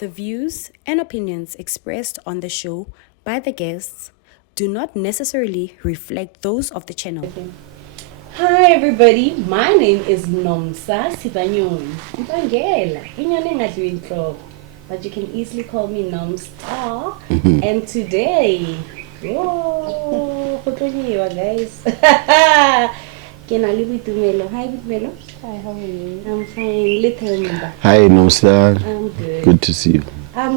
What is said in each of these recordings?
The views and opinions expressed on the show by the guests do not necessarily reflect those of the channel. Hi everybody, my name is Nomstar. But you can easily call me Nomstar. And today, guys. Boitumelo. Hi Boitumelo. Hi, how are you? I'm fine. Themba. Hi Nomstar. I'm good. Good to see you.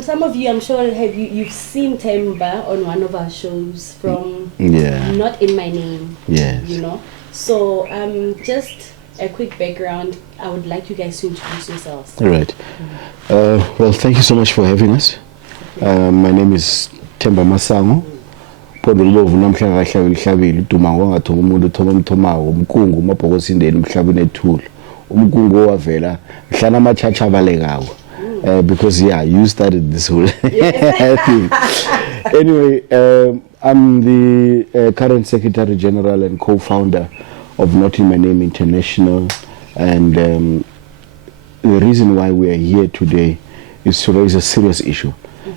Some of you, I'm sure, you've seen Themba on one of our shows from Not In My Name. Yes. You know. So just a quick background. I would like you guys to introduce yourselves. All right. Well, thank you so much for having us. My name is Themba Masango. Podolovu namhlanje kahlabile uDumango ngathola umuntu othoba umthomawo umkungu mabhokosindeni umhlabeni ethule umkungu owavela mhlana amachacha abalekawo because you started this whole thing. Anyway, I'm the current Secretary General and co-founder of Not In My Name International, and the reason why we are here today is to raise a serious issue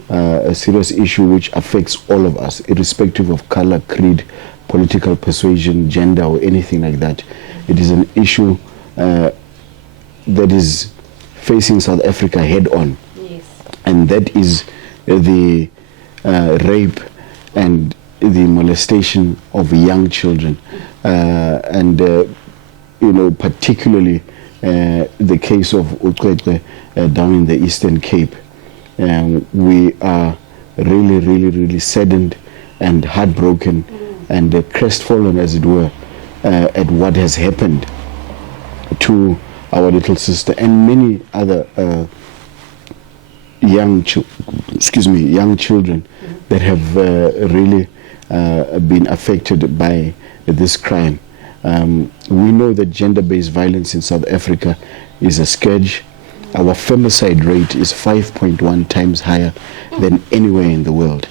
which affects all of us, irrespective of color, creed, political persuasion, gender, or anything like that. It is an issue that is facing South Africa head on. Yes. And that is the rape and the molestation of young children, and particularly the case of Cwecwe down in the Eastern Cape. We are really saddened and heartbroken and crestfallen, as it were, at what has happened to our little sister and many other young children that have really been affected by this crime. We know that gender-based violence in South Africa is a scourge. Our femicide rate is 5.1 times higher than anywhere in the world.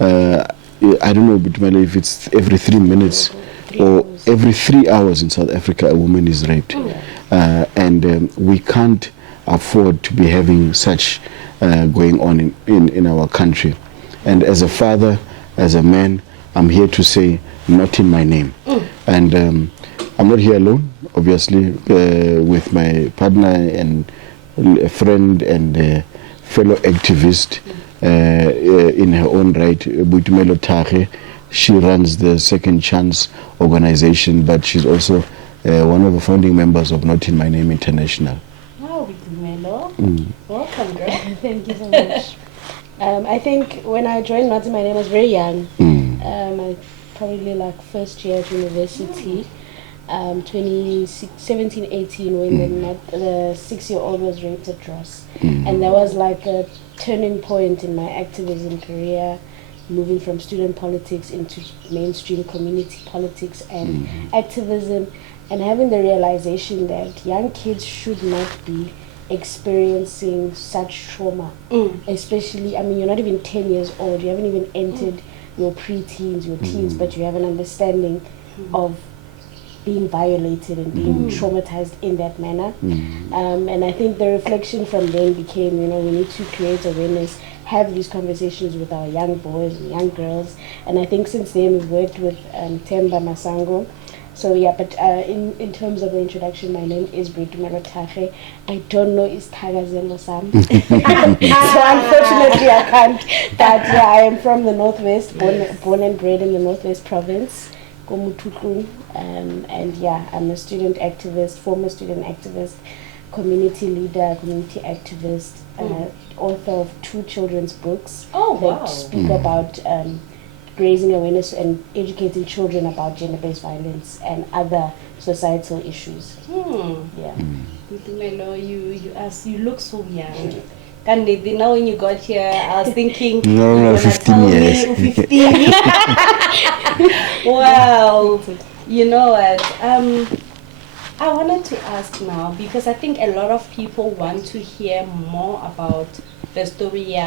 I don't know, Boitumelo, if it's every 3 minutes or every 3 hours in South Africa a woman is raped. And we can't afford to be having such going on in our country. And as a father, as a man, I'm here to say not in my name. And I'm not here alone, obviously, with my partner and a friend and a fellow activist in her own right, Boitumelo Tage. She runs the Second Chance organization, but she's also one of the founding members of Not In My Name International. Oh, Boitumelo. Welcome, girl. Thank you so much. I think when I joined Not In My Name, I was very young. I probably like first year at university. 2017-18 when the 6-year-old was raped at Ross, and that was like a turning point in my activism career, moving from student politics into mainstream community politics and activism, and having the realization that young kids should not be experiencing such trauma, especially, you're not even 10 years old, you haven't even entered your pre-teens, your teens, but you have an understanding of being violated and being traumatized in that manner. And I think the reflection from then became, we need to create awareness, have these conversations with our young boys and young girls. And I think since then we've worked with Themba Masango. So but in terms of the introduction, my name is Boitumelo Tage. I don't know is Tagazelo Sam. So unfortunately I can't. But I am from the Northwest, born and bred in the Northwest province. And I'm a student activist, former student activist, community leader, community activist, author of 2 children's books that speak about raising awareness and educating children about gender-based violence and other societal issues. Boitumelo, you look so young. Now when you got here, I was thinking, no, 15 years. 15. Wow. You know what? I wanted to ask now, because I think a lot of people want to hear more about the story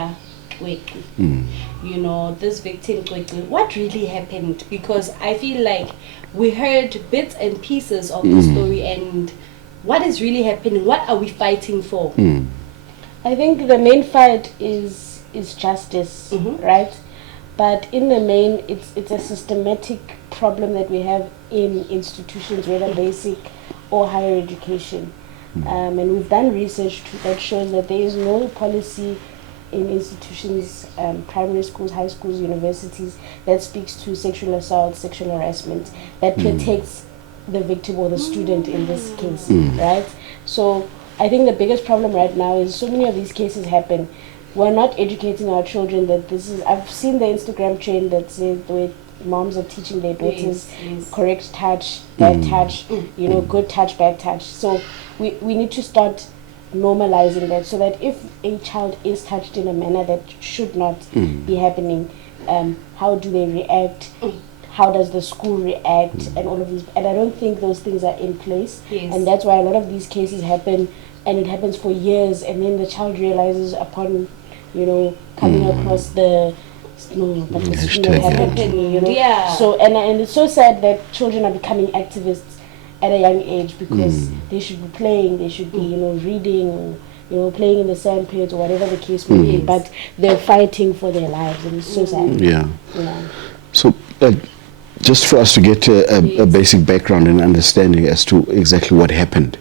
Cwecwe. This victim Cwecwe. What really happened? Because I feel like we heard bits and pieces of the story, and what is really happening? What are we fighting for? I think the main fight is justice, right? But in the main, it's a systematic problem that we have in institutions, whether basic or higher education. And we've done research that shows that there is no policy in institutions, primary schools, high schools, universities, that speaks to sexual assault, sexual harassment, that protects the victim or the student in this case, right? So I think the biggest problem right now is so many of these cases happen. We're not educating our children that this is. I've seen the Instagram trend that says the way moms are teaching their daughters correct touch, bad touch, good touch, bad touch. So we need to start normalizing that, so that if a child is touched in a manner that should not be happening, how do they react? How does the school react? And all of these. And I don't think those things are in place. And that's why a lot of these cases happen, and it happens for years, and then the child realizes upon coming across the but this shouldn't have happened to me, So and it's so sad that children are becoming activists at a young age, because they should be playing, they should be reading, playing in the sandpits or whatever the case may be, but they're fighting for their lives, and it's so sad. So just for us to get a basic background and understanding as to exactly what happened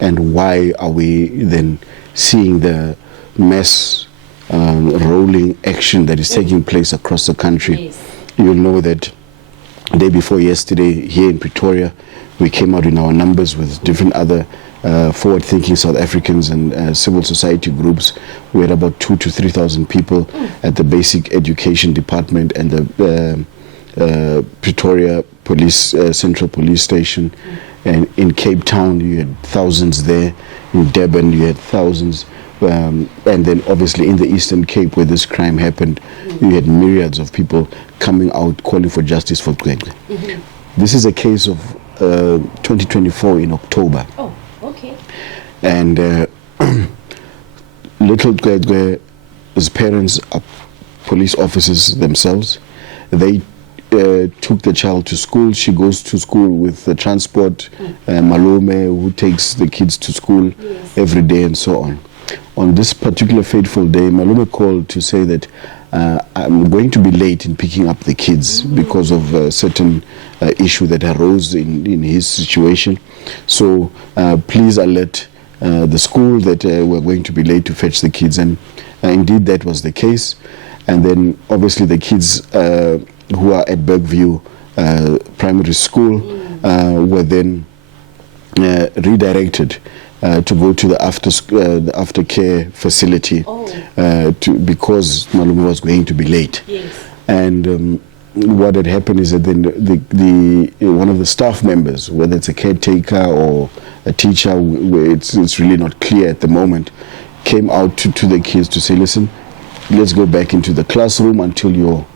and why are we then seeing the mass rolling action that is taking place across the country. You'll know that day before yesterday here in Pretoria, we came out in our numbers with different other forward-thinking South Africans and civil society groups. We had about 2,000 to 3,000 people at the Basic Education Department and the Pretoria Police Central Police Station. And in Cape Town, you had thousands there. In Durban, you had thousands. And then obviously in the Eastern Cape, where this crime happened, you had myriads of people coming out calling for justice for Cwecwe. This is a case of 2024 in October. Oh, okay. And little Cwecwe's parents are police officers themselves. They took the child to school. She goes to school with the transport, Malume, who takes the kids to school every day and so on. On this particular fateful day, Malume called to say that I'm going to be late in picking up the kids because of a certain issue that arose in his situation. So please alert the school that we're going to be late to fetch the kids. And indeed that was the case. And then obviously the kids who are at Bergview Primary School were then redirected to go to the aftercare facility because Malume was going to be late. And what had happened is that then the one of the staff members, whether it's a caretaker or a teacher, it's really not clear at the moment, came out to the kids to say, listen, let's go back into the classroom until your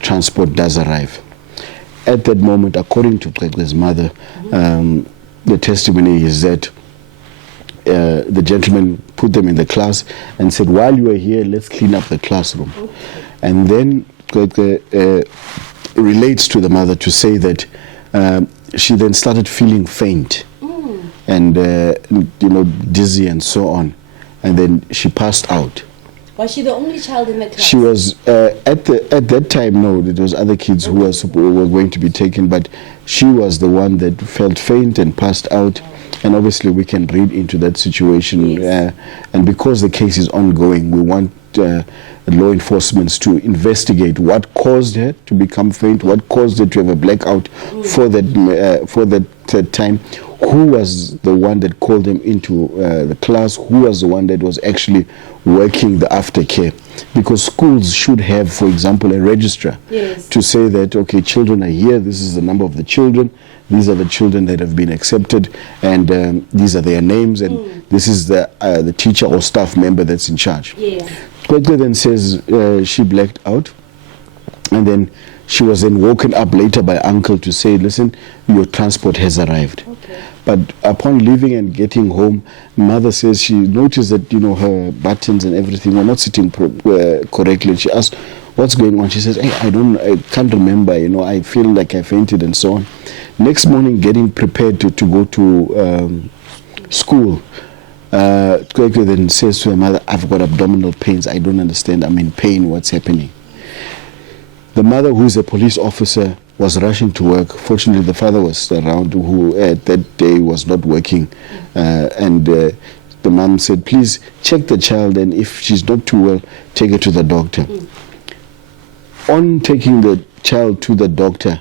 transport does arrive. At that moment, according to Cwecwe's mother, the testimony is that the gentleman put them in the class and said, while you are here, let's clean up the classroom. And then Cwecwe relates to the mother to say that she then started feeling faint and dizzy and so on, and then she passed out. Was she the only child in the class? She was at that time. No, there was other kids who were going to be taken, but she was the one that felt faint and passed out. And obviously we can read into that situation. And because the case is ongoing, we want law enforcement to investigate what caused her to become faint, what caused her to have a blackout for that time, who was the one that called them into the class, who was the one that was actually working the aftercare. Because schools should have, for example, a registrar to say that, okay, children are here, this is the number of the children, these are the children that have been accepted, and these are their names, and this is the teacher or staff member that's in charge. Cwecwe then says she blacked out, and then she was then woken up later by uncle to say, listen, your transport has arrived. But upon leaving and getting home, mother says she noticed that her buttons and everything were not sitting correctly. She asked, what's going on? She says, hey, I can't remember, I feel like I fainted and so on. Next morning, getting prepared to go to School. Cwecwe then says to her mother, I've got abdominal pains. I don't understand. I'm in pain. What's happening? The mother, who's a police officer, was rushing to work. Fortunately, the father was around, who at that day was not working. And the mom said, please check the child, and if she's not too well, take her to the doctor. On taking the child to the doctor,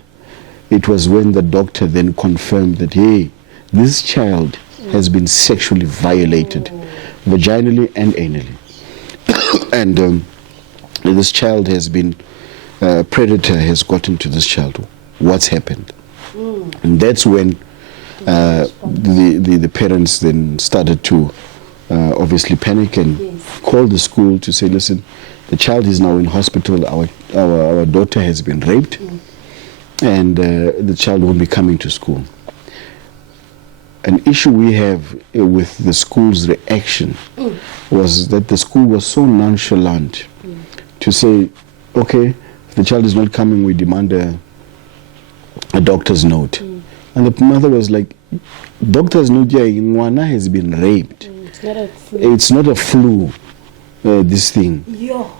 it was when the doctor then confirmed that, hey, this child has been sexually violated, vaginally and anally. And this child has been, predator has gotten to this child. What's happened? And that's when the parents then started to obviously panic and call the school to say, listen, the child is now in hospital, our daughter has been raped, and the child won't be coming to school. An issue we have with the school's reaction was that the school was so nonchalant to say, okay, if the child is not coming, we demand a doctor's note. And the mother was like, doctor's note, yeah, Nwana has been raped. It's not a flu. It's not a flu, this thing.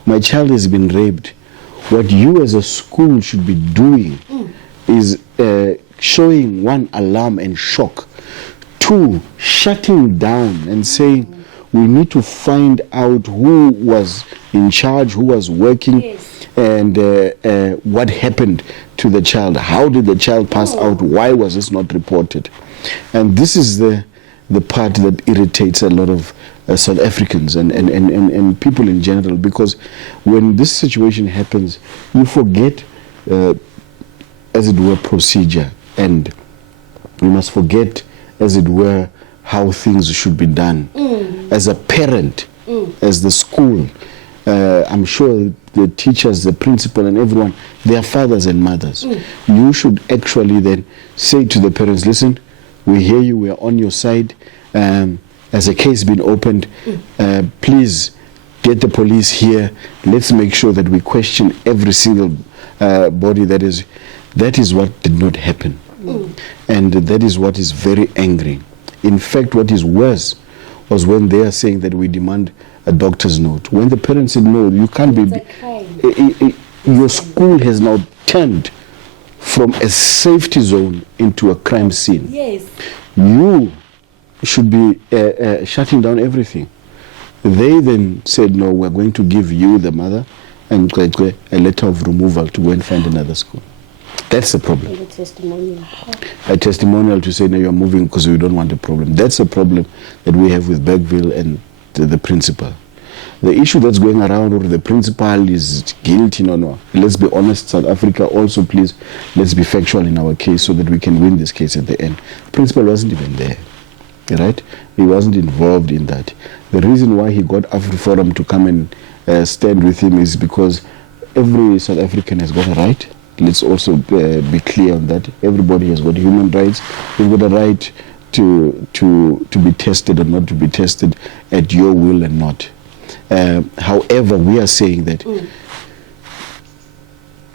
My child has been raped. What you as a school should be doing is showing, one, alarm and shock. Two, shutting down and saying, we need to find out who was in charge, who was working, and what happened to the child. How did the child pass out? Why was this not reported? And this is the part that irritates a lot of South Africans and people in general, because when this situation happens, you forget, as it were, procedure, and you must forget, as it were, how things should be done. As a parent, as the school, I'm sure the teachers, the principal and everyone, they are fathers and mothers. You should actually then say to the parents, listen, we hear you, we are on your side. As a case been opened, please get the police here. Let's make sure that we question every single body that is what did not happen. And that is what is very angry. In fact, what is worse was when they are saying that we demand a doctor's note. When the parents said, no, you can't be. Your school has now turned from a safety zone into a crime scene. Yes. You should be shutting down everything. They then said, no, we're going to give you, the mother, and a letter of removal to go and find another school. That's the problem. A testimonial. A testimonial to say, no, you're moving because we don't want a problem. That's a problem that we have with Bergville and the principal. The issue that's going around, or the principal is guilty, no. Let's be honest, South Africa also, please, let's be factual in our case so that we can win this case at the end. The principal wasn't even there, right? He wasn't involved in that. The reason why he got AfriForum to come and stand with him is because every South African has got a right. Let's also be clear on that. Everybody has got human rights. You've got a right to be tested or not to be tested at your will and not. However, we are saying that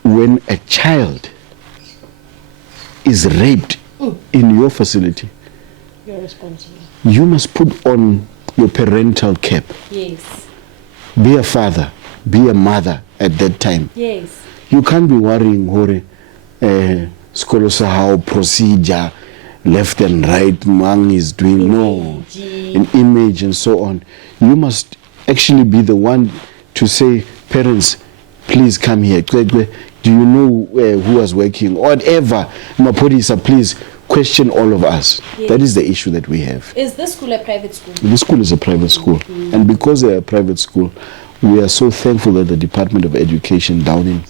when a child is raped in your facility, You're responsible. you must put on your parental cap. Yes. Be a father, be a mother at that time. Yes. You can't be worrying, Hore, how procedure, left and right, Mang is doing, no, an image and so on. You must actually be the one to say, parents, please come here. Do you know who was working? Or whatever. Mapolisa, please question all of us. Yes. That is the issue that we have. Is this school a private school? This school is a private school. And because they're a private school, we are so thankful that the Department of Education down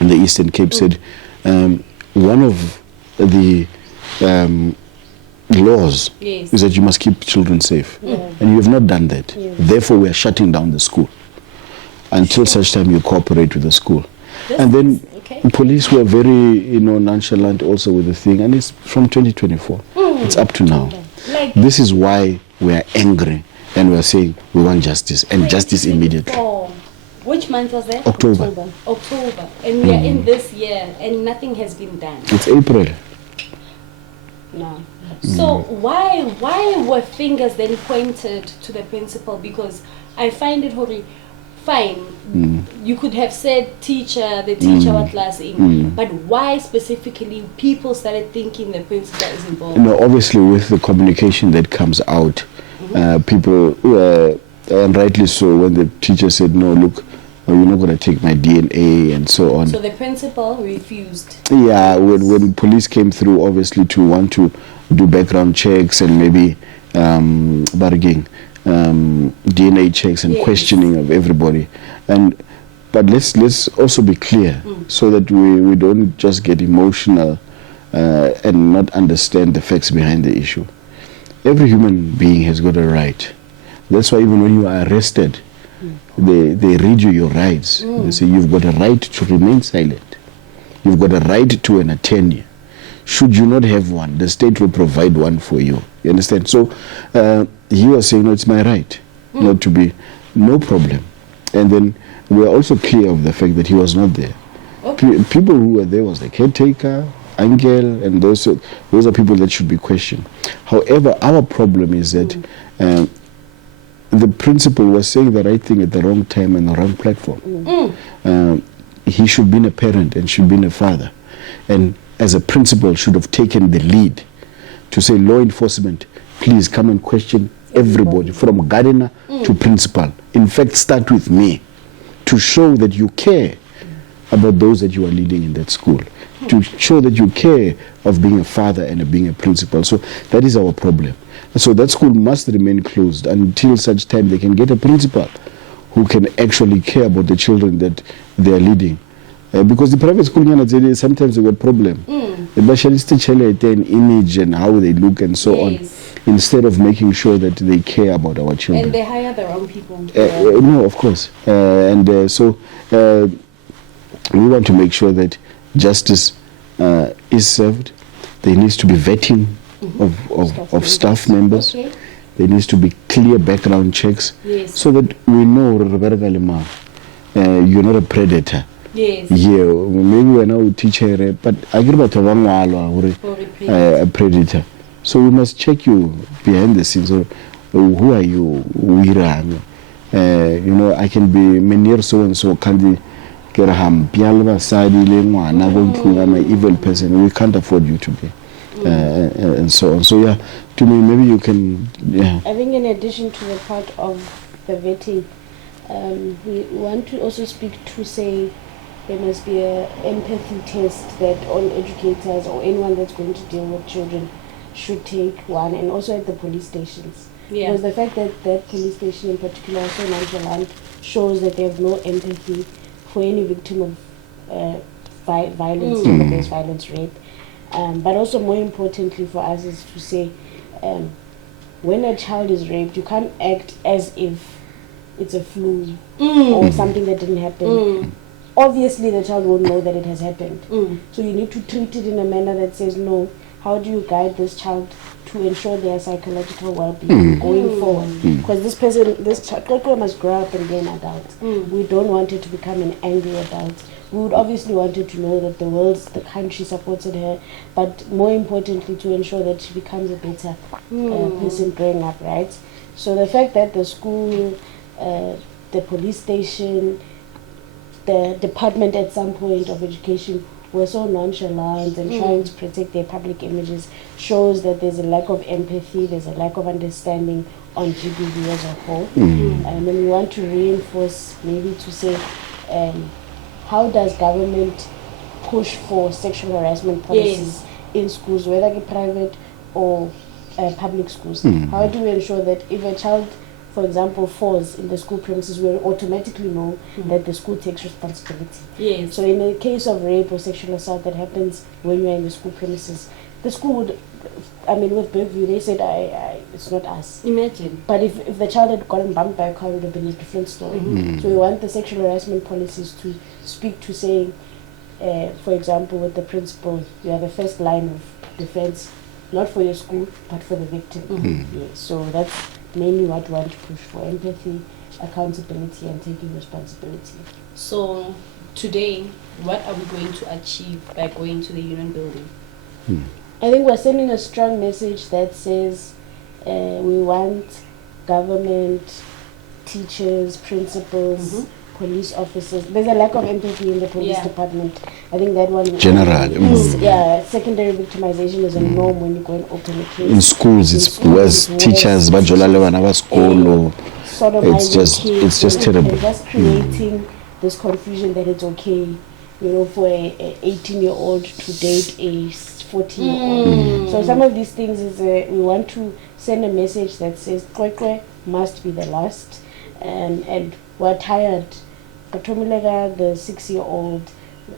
in the Eastern Cape said one of the laws is that you must keep children safe. And you have not done that. Therefore, we are shutting down the school until such time you cooperate with the school. And then police were very, nonchalant also with the thing. And it's from 2024. It's up to now. This is why we are angry and we are saying we want justice, and justice immediately. Which month was that? October. And we are in this year and nothing has been done. It's April. No. So why were fingers then pointed to the principal? Because I find it very fine. You could have said teacher, the teacher what class in, but why specifically people started thinking the principal is involved? Obviously with the communication that comes out, people, and rightly so, when the teacher said, no, look, you're not going to take my DNA and so on. So the principal refused. Yeah, when police came through, obviously to want to do background checks and maybe bargaining, DNA checks and questioning of everybody. But let's also be clear so that we don't just get emotional and not understand the facts behind the issue. Every human being has got a right. That's why even when you are arrested, they read you your rights. They say you've got a right to remain silent. You've got a right to an attorney. Should you not have one, the state will provide one for you. You understand? So he was saying, no, it's my right not to be, no problem. And then we are also clear of the fact that he was not there. People who were there was the caretaker, Angel, and those are people that should be questioned. However, our problem is that the principal was saying the right thing at the wrong time and the wrong platform. He should be a parent and should be a father. And as a principal should have taken the lead to say, law enforcement, please come and question everybody from gardener to principal. In fact, start with me to show that you care about those that you are leading in that school, to show that you care of being a father and being a principal. So that is our problem. So that school must remain closed until such time they can get a principal who can actually care about the children that they are leading. Because the private school, sometimes they got problem. Especially an image and how they look and so on, instead of making sure that they care about our children. And they hire the wrong people. No, of course. So we want to make sure that justice is served. There needs to be vetting of staff members. Okay. There needs to be clear background checks so that we know you're not a predator. Yes. Yeah, maybe we're now teacher, but I get about a predator. So we must check you behind the scenes. So, who are you? I can be Menir so and so candy Gerham Pialva Sadi Lengwa, I'm an evil person. We can't afford you to be. And so on. So to me maybe you can I think in addition to the part of the vetting, we want to also speak to say there must be an empathy test that all educators or anyone that's going to deal with children should take one, and also at the police stations. Because the fact that that police station in particular is so nonchalant shows that they have no empathy for any victim of violence, whether there's violence, rape. But also more importantly for us is to say, when a child is raped, you can't act as if it's a flu or something that didn't happen. Obviously the child won't know that it has happened. So you need to treat it in a manner that says, no, how do you guide this child to ensure their psychological well-being going forward? Because this child must grow up and be an adult. We don't want it to become an angry adult. We would obviously want her to know that the country supported her, but more importantly to ensure that she becomes a better person growing up, right? So the fact that the school, the police station, the department at some point of education were so nonchalant and trying to protect their public images shows that there's a lack of empathy, there's a lack of understanding on GBV as a whole. And we want to reinforce, maybe to say, how does government push for sexual harassment policies in schools, whether it's private or public schools? How do we ensure that if a child, for example, falls in the school premises, we automatically know that the school takes responsibility? So in a case of rape or sexual assault that happens when you're in the school premises, the school would, with Bergview, they said, it's not us. Imagine. But if the child had gotten bumped by a car, it would have been a different story. So we want the sexual harassment policies to speak to saying, for example, with the principal, you are the first line of defense, not for your school, but for the victim. So that's mainly what we want to push for: empathy, accountability, and taking responsibility. So today, what are we going to achieve by going to the union building? I think we're sending a strong message that says we want government, teachers, principals, police officers. There's a lack of empathy in the police department. I think that one General. Yeah, secondary victimization is a norm when you go and open a case. In schools, it's worse. Teachers, it's just terrible. They're just creating this confusion that it's okay, for a 18-year-old to date a 14-year-old. So some of these things is we want to send a message that says Cwecwe must be the last, and we're tired. Boitumelo, the 6-year-old,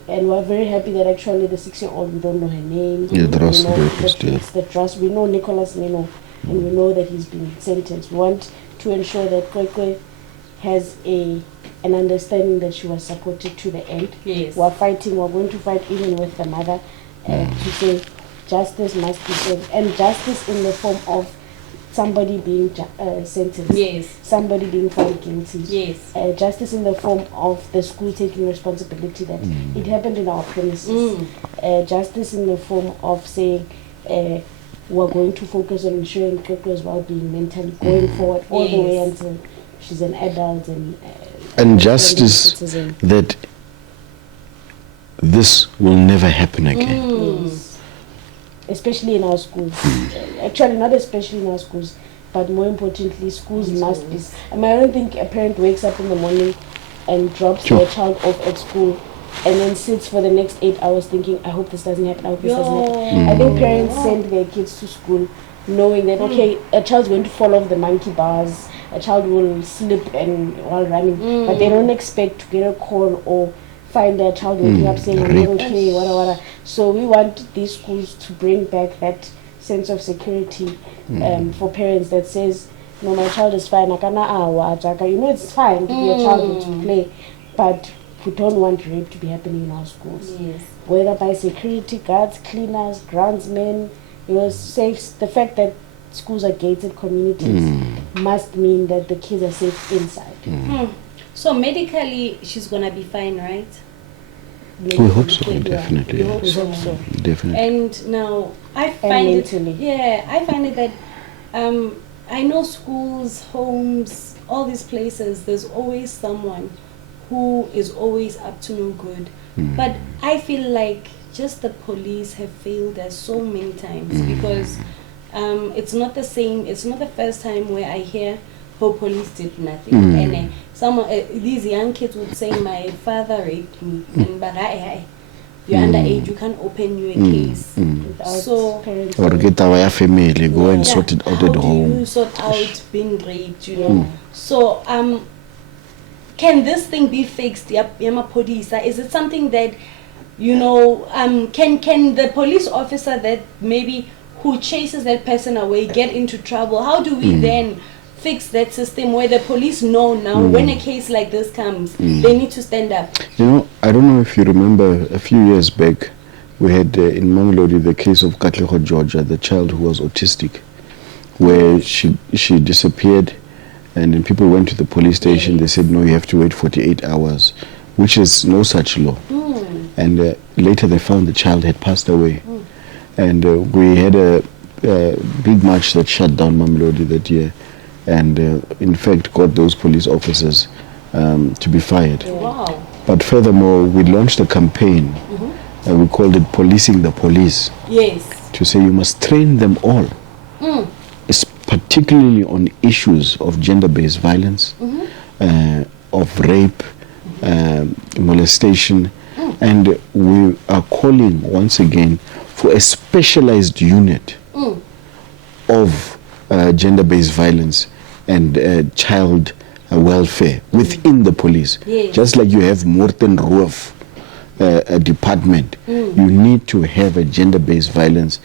and we're very happy that actually the 6-year-old, we don't know her name. Yeah, it's the trust. We know Nicholas Nino, and we know that he's been sentenced. We want to ensure that Cwecwe has an understanding that she was supported to the end. Yes. We're going to fight even with the mother to say justice must be served, and justice in the form of somebody being sentenced, yes, somebody being found guilty, yes, justice in the form of the school taking responsibility that it happened in our premises, justice in the form of saying we're going to focus on ensuring Cwecwe's well-being mentally going forward all the way until she's an adult and justice that this will never happen again. Yes. Especially in our schools. Actually, not especially in our schools, but more importantly, schools must be. I don't think a parent wakes up in the morning and drops their child off at school and then sits for the next 8 hours thinking, I hope this doesn't happen, I hope this doesn't happen. I think parents send their kids to school knowing that, okay, a child's going to fall off the monkey bars, a child will slip and while running, but they don't expect to get a call or find their child waking up saying, I'm not okay, whatever. So we want these schools to bring back that sense of security for parents that says, no, my child is fine. It's fine to be a child and to play, but we don't want rape to be happening in our schools. yes, Whether by security guards, cleaners, groundsmen, safe. The fact that schools are gated communities must mean that the kids are safe inside. So medically, she's gonna be fine, right? We hope so, definitely. We hope so. Definitely. And now I find mentally. I find it that I know schools, homes, all these places. There's always someone who is always up to no good. But I feel like just the police have failed us so many times because it's not the same. It's not the first time where I hear police did nothing, and these young kids would say, my father raped me, and but you're underage, you can't open your case. So or get our family, go and sort it out at home. How do you sort out being raped, So can this thing be fixed? Yama police, is it something that can the police officer that maybe who chases that person away get into trouble? How do we then fix that system where the police know now when a case like this comes, they need to stand up? I don't know if you remember a few years back, we had in Mangalore the case of Katlego, Georgia, the child who was autistic, where she disappeared, and then people went to the police station. They said, no, you have to wait 48 hours, which is no such law. And later they found the child had passed away. And we had a big march that shut down Mamelodi that year, and in fact got those police officers to be fired. Wow. But furthermore, we launched a campaign, and we called it Policing the Police. Yes. To say you must train them all, it's particularly on issues of gender-based violence, of rape, molestation, and we are calling once again for a specialized unit of gender-based violence and child welfare within the police. Yes. Just like you have Morten Roof department, you need to have a gender-based violence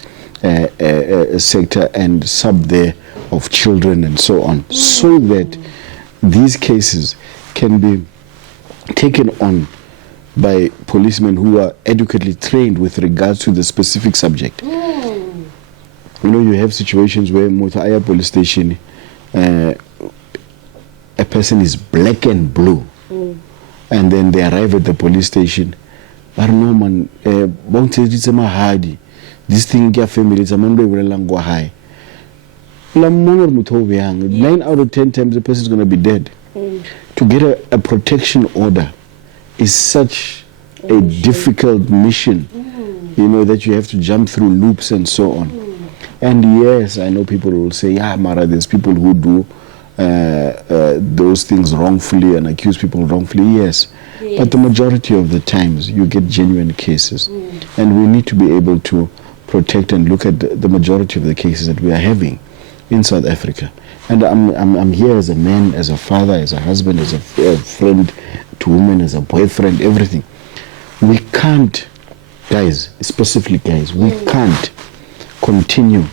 sector and sub there of children and so on, so that these cases can be taken on by policemen who are adequately trained with regards to the specific subject. You have situations where Mutaya police station, a person is black and blue, and then they arrive at the police station. this thing ke family it's a man be go high. 9 out of 10 times the person is going to be dead. To get a protection order is such a difficult mission, that you have to jump through loops and so on. And yes, I know people will say, yeah, Mara, there's people who do those things wrongfully and accuse people wrongfully. Yes. But the majority of the times you get genuine cases. And we need to be able to protect and look at the majority of the cases that we are having in South Africa. And I'm here as a man, as a father, as a husband, as a friend to women, as a boyfriend, everything. We can't, guys, specifically guys, we can't continue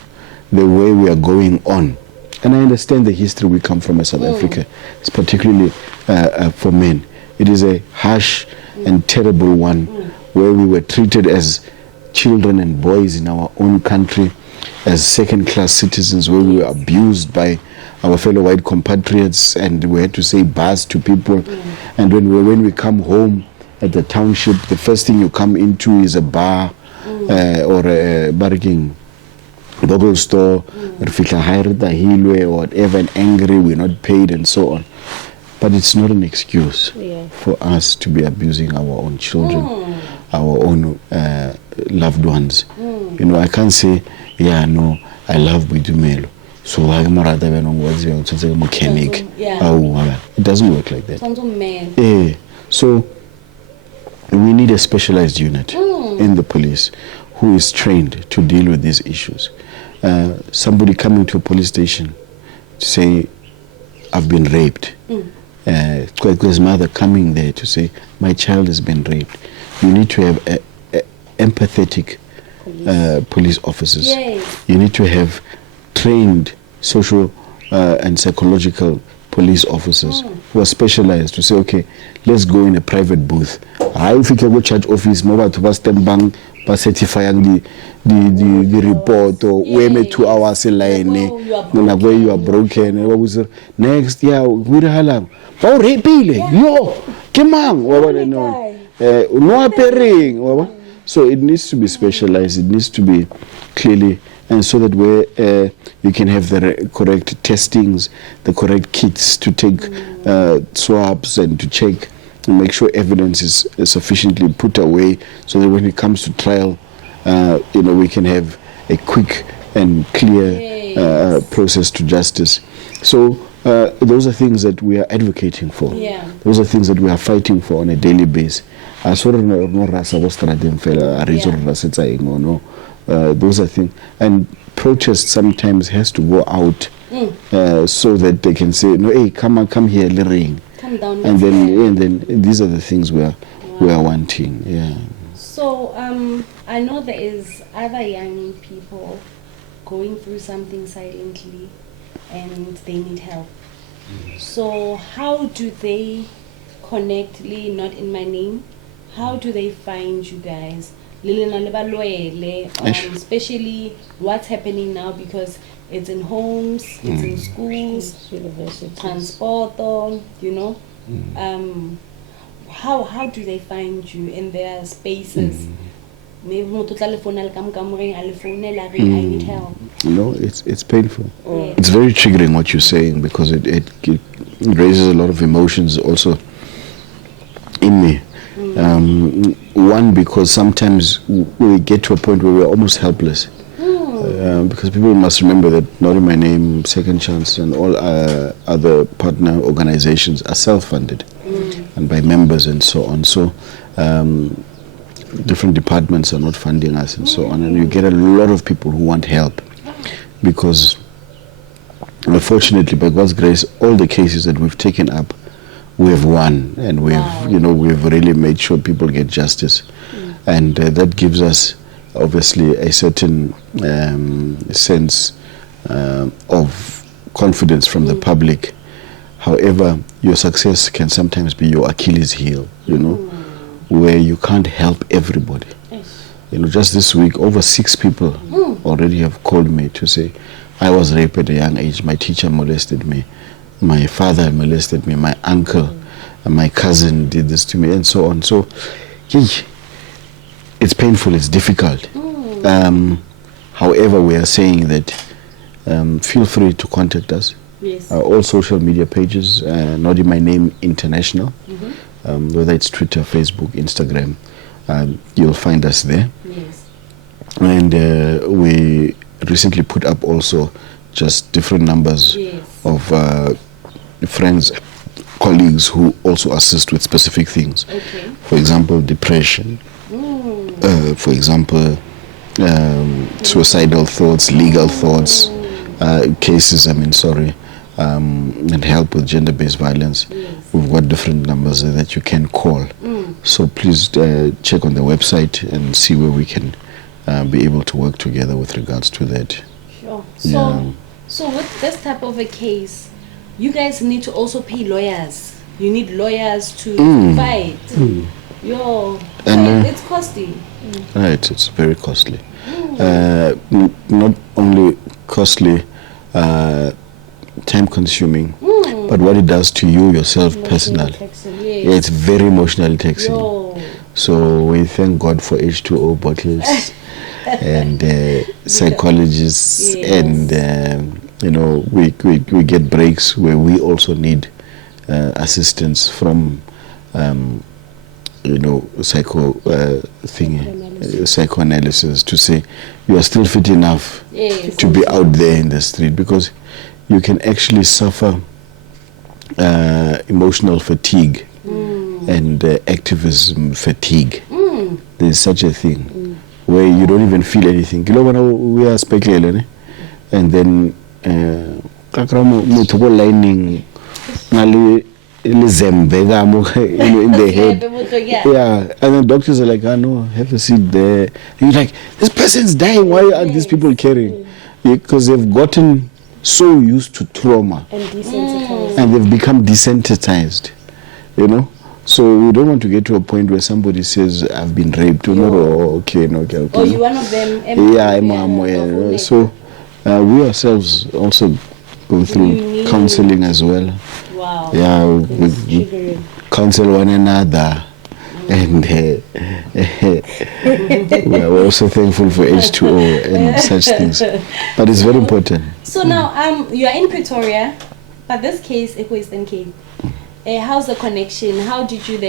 the way we are going on. And I understand the history we come from as South Africa. It's particularly for men. It is a harsh and terrible one where we were treated as children and boys in our own country, as second-class citizens, where we were abused by our fellow white compatriots, and we had to say bars to people. And when we come home at the township, the first thing you come into is a bar or a bargain bubble store, or whatever, and angry, we're not paid, and so on. But it's not an excuse for us to be abusing our own children, our own loved ones. I can't say, I love Boitumelo, so I'm a mechanic. It doesn't work like that. So we need a specialized unit in the police who is trained to deal with these issues. Somebody coming to a police station to say, I've been raped. Cwecwe's mother coming there to say, my child has been raped. You need to have empathetic police officers. You need to have trained social and psychological police officers who are specialized to say, okay, let's go in a private booth. I think I go charge office, mobile to Themba by certifying the report, or where me 2 hours in line, where you are broken. Next, we halang. Oh, rapile, yo, come on, no appearing. So it needs to be specialized. It needs to be clearly, and so that where you can have the correct testings, the correct kits to take swabs and to check and make sure evidence is sufficiently put away, so that when it comes to trial, we can have a quick and clear process to justice. So those are things that we are advocating for. Those are things that we are fighting for on a daily basis. Those are things, and protest sometimes has to go out so that they can say, no, hey, come here, ring. Come down, and then these are the things we are wanting. So I know there is other young people going through something silently and they need help. So how do they connect, not in my name? How do they find you guys? Especially what's happening now, because it's in homes, it's in schools, universities, transport, how do they find you in their spaces? Maybe I need help. It's painful. It's very triggering what you're saying, because it raises a lot of emotions also in me. One, because sometimes we get to a point where we're almost helpless. Because people must remember that Not in My Name, Second Chance, and all other partner organizations are self-funded and by members and so on. So different departments are not funding us and so on. And you get a lot of people who want help, because unfortunately, by God's grace, all the cases that we've taken up, we have won, and we've really made sure people get justice, and that gives us obviously a certain sense of confidence from the public. However, your success can sometimes be your Achilles heel, where you can't help everybody. Just this week, over 6 people already have called me to say, I was raped at a young age, my teacher molested me, my father molested me, my uncle and my cousin did this to me, and so on. So it's painful, it's difficult. However, we are saying that feel free to contact us. Yes. All social media pages, Not In My Name International, whether it's Twitter, Facebook, Instagram, you'll find us there. Yes. And we recently put up also just different numbers of friends, colleagues who also assist with specific things. Okay. For example, depression. For example, suicidal thoughts, legal thoughts, cases, and help with gender-based violence. We've got different numbers that you can call. So please check on the website and see where we can be able to work together with regards to that. Sure. Yeah. So with this type of a case, you guys need to also pay lawyers. You need lawyers to fight. Yo, And, it's costly. Right, it's very costly. Not only costly, time-consuming, but what it does to you yourself personally. Yes. It's very emotionally taxing. Yo. So we thank God for H2O bottles and psychologists, Yes. and we get breaks where we also need assistance from psychoanalysis to say you are still fit enough Yes. to be out there in the street, because you can actually suffer emotional fatigue and activism fatigue. There's such a thing where you don't even feel anything. We are speculating, and then lining in the head. Yeah, and then doctors are like, no, have a seat there. And you're like, this person's dying. Why aren't these people caring? Because they've gotten so used to trauma And desensitized. and they've become desensitized, So we don't want to get to a point where somebody says, I've been raped. Okay. Oh, you one of them? Yeah. So we ourselves also go through counseling as well. Wow. Yeah, we counsel one another. And we are also thankful for H2O and such things. But it's very important. So now you are in Pretoria, but this case, Cwecwe Cape. How's the connection? How do you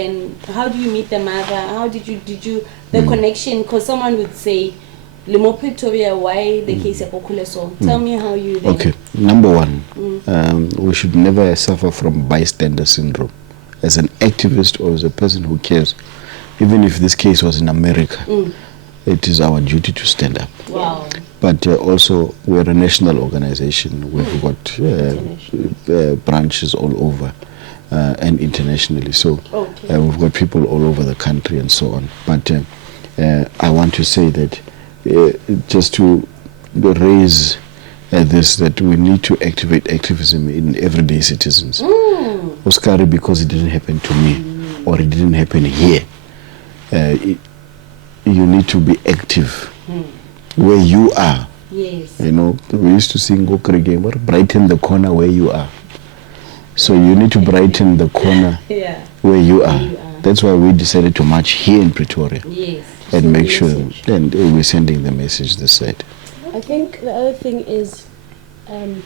meet the mother? How did you the connection? Because someone would say, Limo Pretoria, why the case of so? Tell me how you then. Okay, number one, we should never suffer from bystander syndrome. As an activist or as a person who cares, even if this case was in America, it is our duty to stand up. Wow. But also, we're a national organization. We've got branches all over and internationally. So we've got people all over the country and so on. But I want to say that just to raise this, that we need to activate activism in everyday citizens. Oscar, because it didn't happen to me or it didn't happen here. You need to be active where you are. Yes. We used to sing Go Krege, brighten the corner where you are. So you need to brighten the corner where you are. That's why we decided to march here in Pretoria. Yes. And make sure, and we're sending the message this side. I think the other thing is, when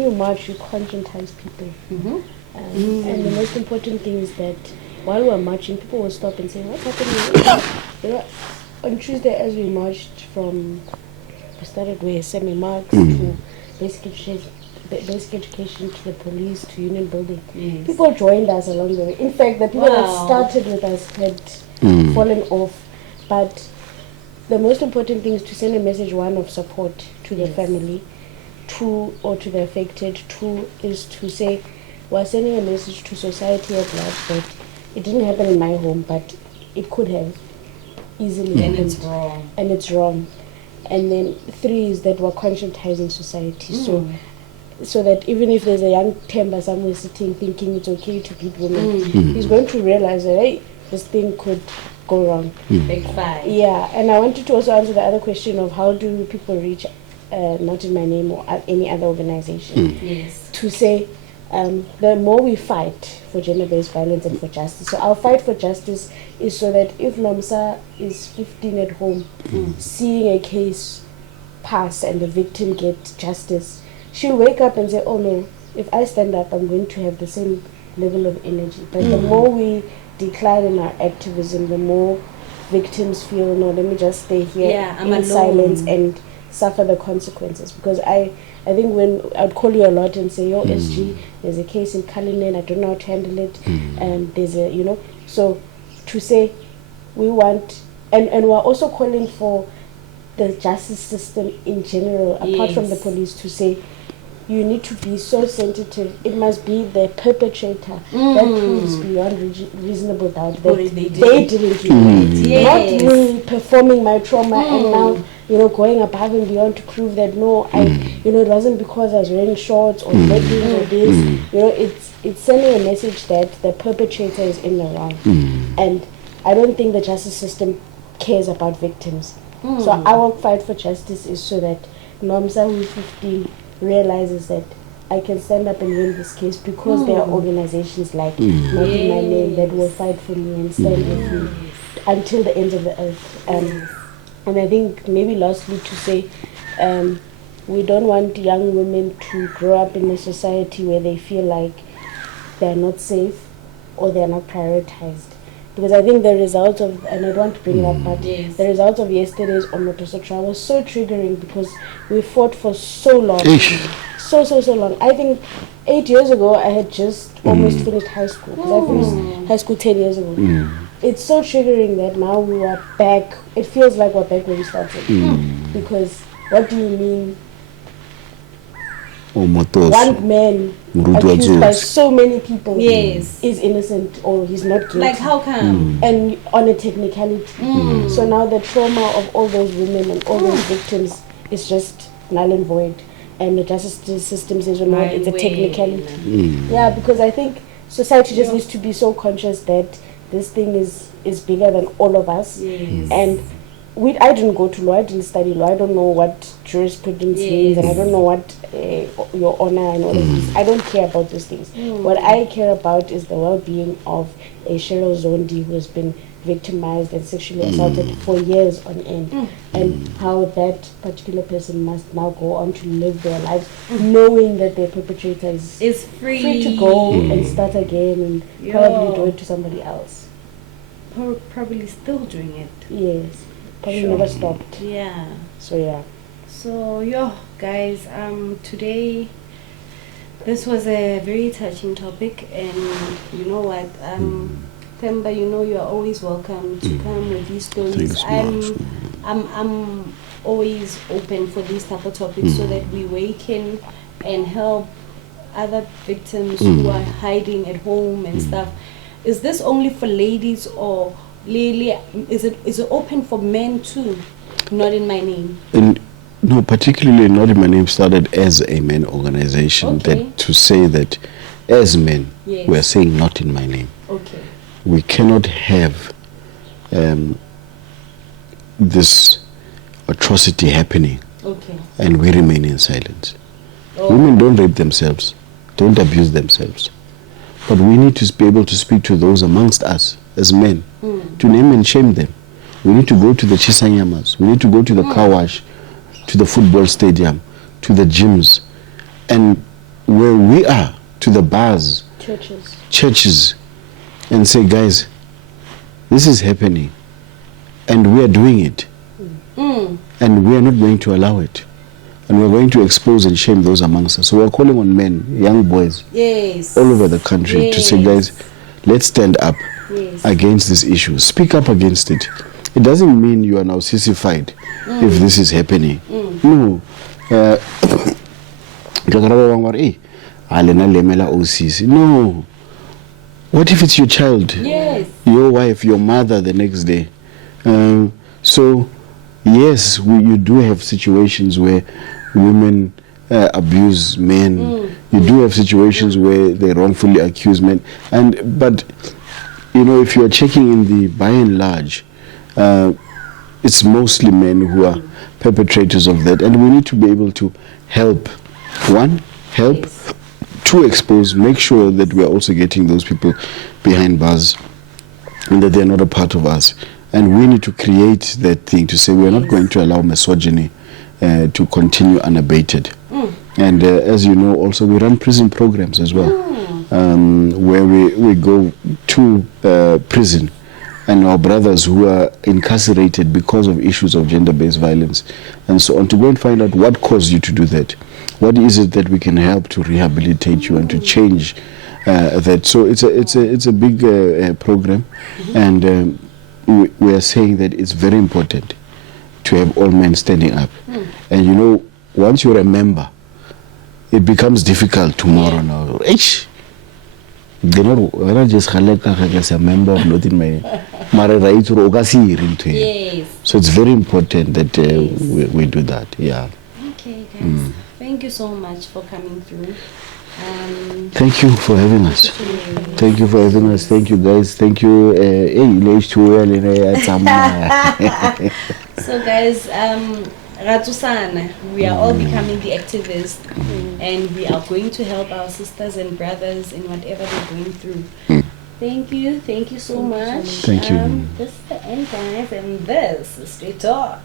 you march, you conscientize people. And the most important thing is that while we're marching, people will stop and say, what's happening? On Tuesday, as we marched we started with semi-marks to basic education to the police to Union Building. Yes. People joined us along the way. In fact, the people that started with us had fallen off. But the most important thing is to send a message, one, of support to the family, two, or to the affected, two, is to say, we're sending a message to society at large that it didn't happen in my home, but it could have easily happened. And it's wrong. And then three is that we're conscientizing society. So that even if there's a young Themba somewhere sitting thinking it's okay to beat women, he's going to realize that, hey, this thing could go wrong. Big five. Yeah, and I wanted to also answer the other question of how do people reach Not In My Name or any other organization Yes. to say, the more we fight for gender-based violence and for justice. So our fight for justice is so that if Nomstar is 15 at home, seeing a case pass and the victim get justice, she'll wake up and say, oh no, if I stand up, I'm going to have the same level of energy. But the more we decline in our activism, the more victims feel, no, let me just stay here I'm in alone. silence and suffer the consequences. Because I think when I'd call you a lot and say, yo, SG, there's a case in Cullinan, I don't know how to handle it, and there's a, so to say we want, and we're also calling for the justice system in general, apart from the police, to say you need to be so sensitive. It must be the perpetrator that proves beyond reasonable doubt that they didn't do it. Not me performing my trauma and now, going above and beyond to prove that no, it wasn't because I was wearing shorts or leggings or this. It's sending a message that the perpetrator is in the wrong. And I don't think the justice system cares about victims. So our fight for justice is so that Nomstar, who is 15, realizes that I can stand up and win this case because there are organizations like Not In My Name that will fight for me and stand with me until the ends of the earth. And I think maybe lastly to say, we don't want young women to grow up in a society where they feel like they're not safe or they're not prioritized. Because I think the results of, and I don't want to bring it up, but the results of yesterday's Omotoso trial was so triggering because we fought for so long. So long. I think 8 years ago, I had just almost finished high school. Because I finished high school 10 years ago. It's so triggering that now we are back. It feels like we're back where we started. Because what do you mean? One man accused by so many people is innocent or he's not guilty. Like how come? And on a technicality. So now the trauma of all those women and all those victims is just null and void. And the justice system says, well, no, it's a technicality. Yeah, because I think society just needs to be so conscious that this thing is bigger than all of us. And I didn't go to law, I didn't study law, I don't know what jurisprudence means, and I don't know what your honor and all of this. I don't care about those things. What I care about is the well-being of a Cheryl Zondi who has been victimized and sexually assaulted for years on end, and how that particular person must now go on to live their lives knowing that their perpetrator is free to go and start again and probably do it to somebody else. Probably still doing it. Yes. Probably never stopped. Yeah. So guys, today this was a very touching topic, and you know what, Themba, you are always welcome to come with these stories. I'm always open for these type of topics so that we awaken and help other victims who are hiding at home and stuff. Is this only for ladies, or Lily, is it open for men too? Not In My Name. No, particularly Not In My Name started as a men organization. That to say that as men we are saying Not In My Name. We cannot have this atrocity happening and we remain in silence. Women don't rape themselves, don't abuse themselves. But we need to be able to speak to those amongst us as men, to name and shame them. We need to go to the Chisanyamas, we need to go to the car wash, to the football stadium, to the gyms, and where we are, to the bars, churches, and say, guys, this is happening, and we are doing it, and we are not going to allow it. And we're going to expose and shame those amongst us. So we're calling on men, young boys, all over the country to say, guys, let's stand up against this issue. Speak up against it. It doesn't mean you are now sissified if this is happening. No. No. What if it's your child? Your wife, your mother the next day? So, yes, you do have situations where women abuse men. You do have situations where they wrongfully accuse men. But if you are checking in the by and large, it's mostly men who are perpetrators of that, and we need to be able to help. One, help. to expose, make sure that we are also getting those people behind bars and that they're not a part of us. And we need to create that thing to say we're not going to allow misogyny to continue unabated. And as you know, also we run prison programs as well, where we go to prison and our brothers who are incarcerated because of issues of gender-based violence and so on, to go and find out what caused you to do that. What is it that we can help to rehabilitate you and to change that? So it's a big program, and we are saying that it's very important to have all men standing up. And you know, once you're a member, it becomes difficult tomorrow now. They're not just as a member of not in my Yes. so it's very important that we do that. Yeah. Okay, guys. Thank you so much for coming through. Thank you for having us. Thank you for having us. Thank you, guys. Thank you. So, guys, Ratusana, we are all becoming the activists, and we are going to help our sisters and brothers in whatever they're going through. Thank you so much. Thank you. This is the end, guys, and this is Streettalk.